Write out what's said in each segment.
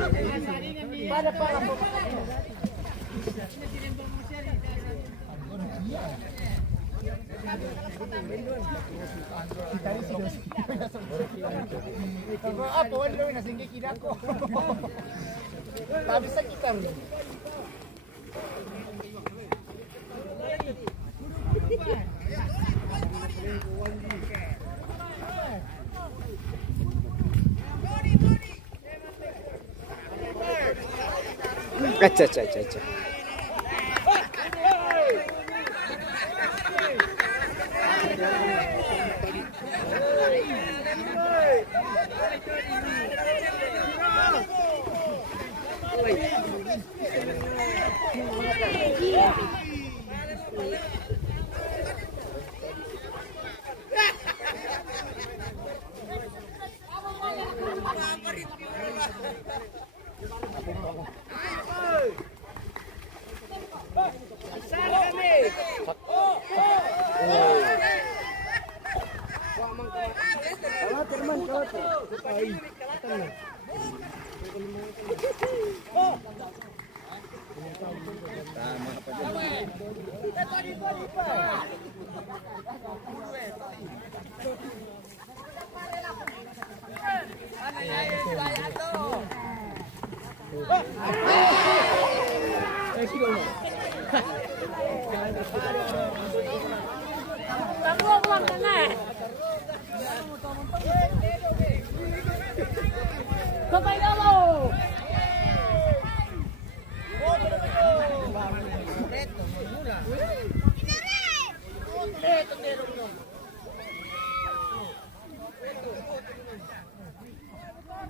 Pada para apa wala na singgi kida ko. Tapi sa kita. Acha.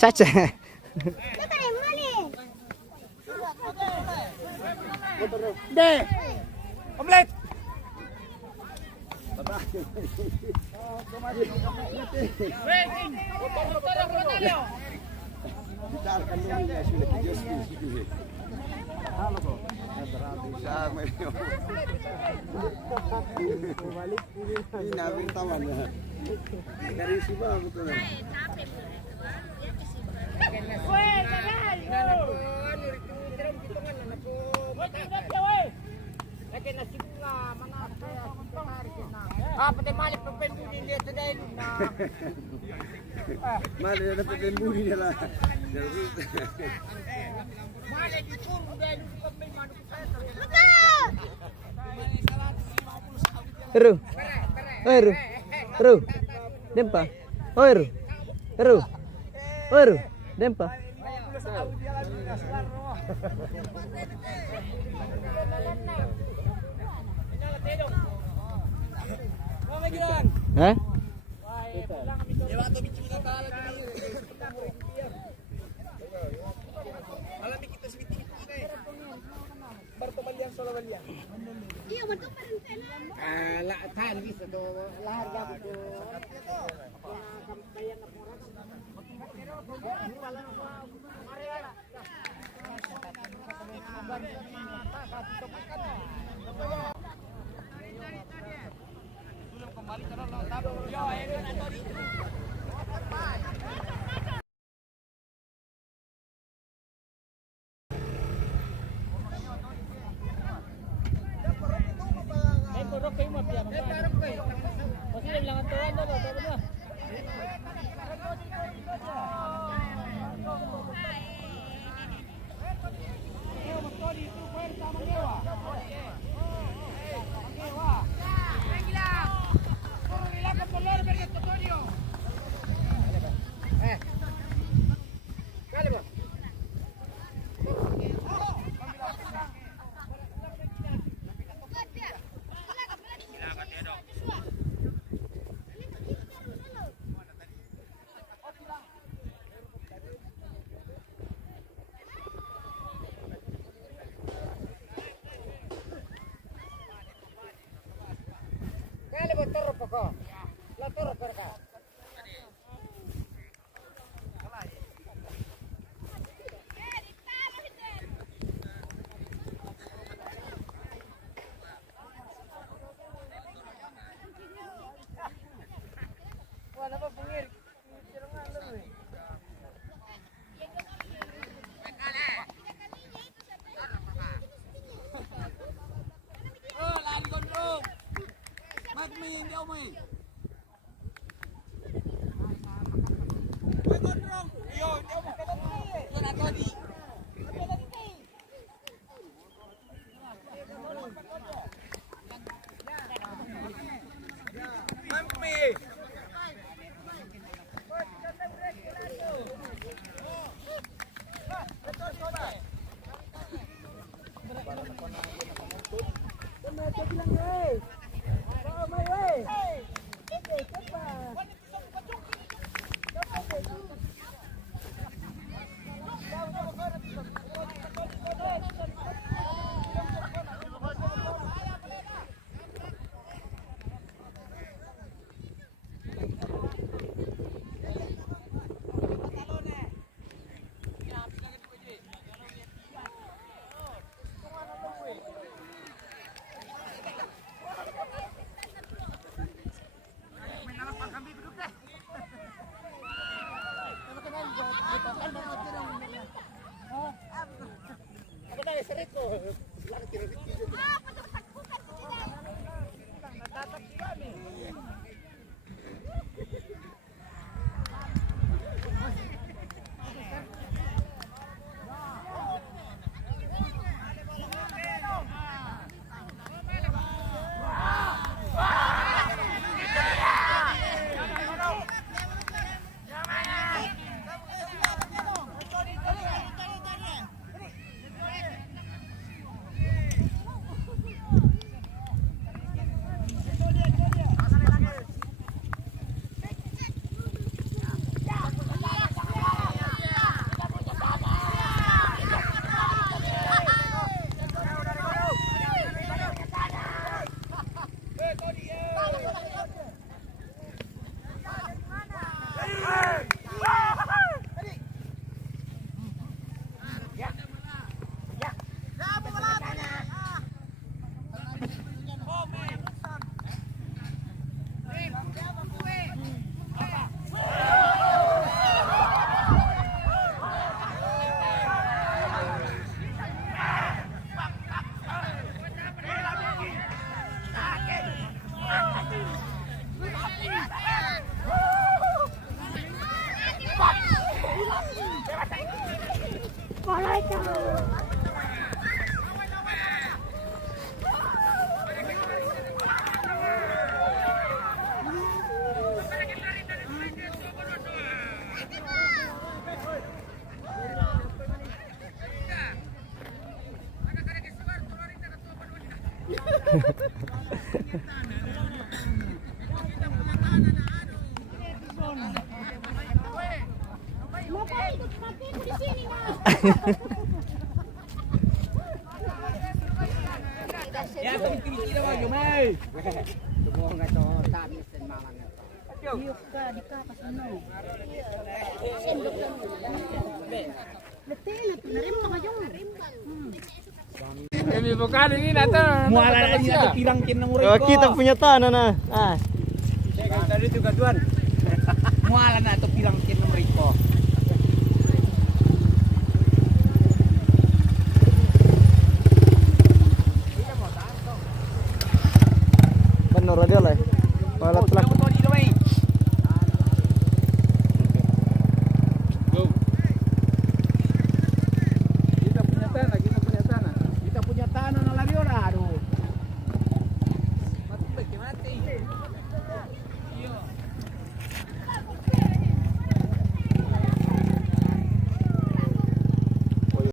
Caca. De. Omelet. Pati malik pembudi dia today na. Mali na pembudi nila. Malik di puro dahil may manu Ru. Ru. Dempa. Ru. Dempa. Hah? Iya, betul kan? Bisa to larga ko. Ya, tong kiri daw yung may. Tubuh nga to, tamis din maman. Iyok ka, di ka kasano. Sendok lang. Letih na to, narimpa kayo. Kami bukan ini datang. Muala ini ada pirangkin nomor Oh, kita punya tanah nah. Ah. Tadi juga tuan. Muala na to pirangkin nomor iko. Benar dia lah. Walau telak. Kita punya tanah na lagi ora, aduh. Mati bagaimana? Iya.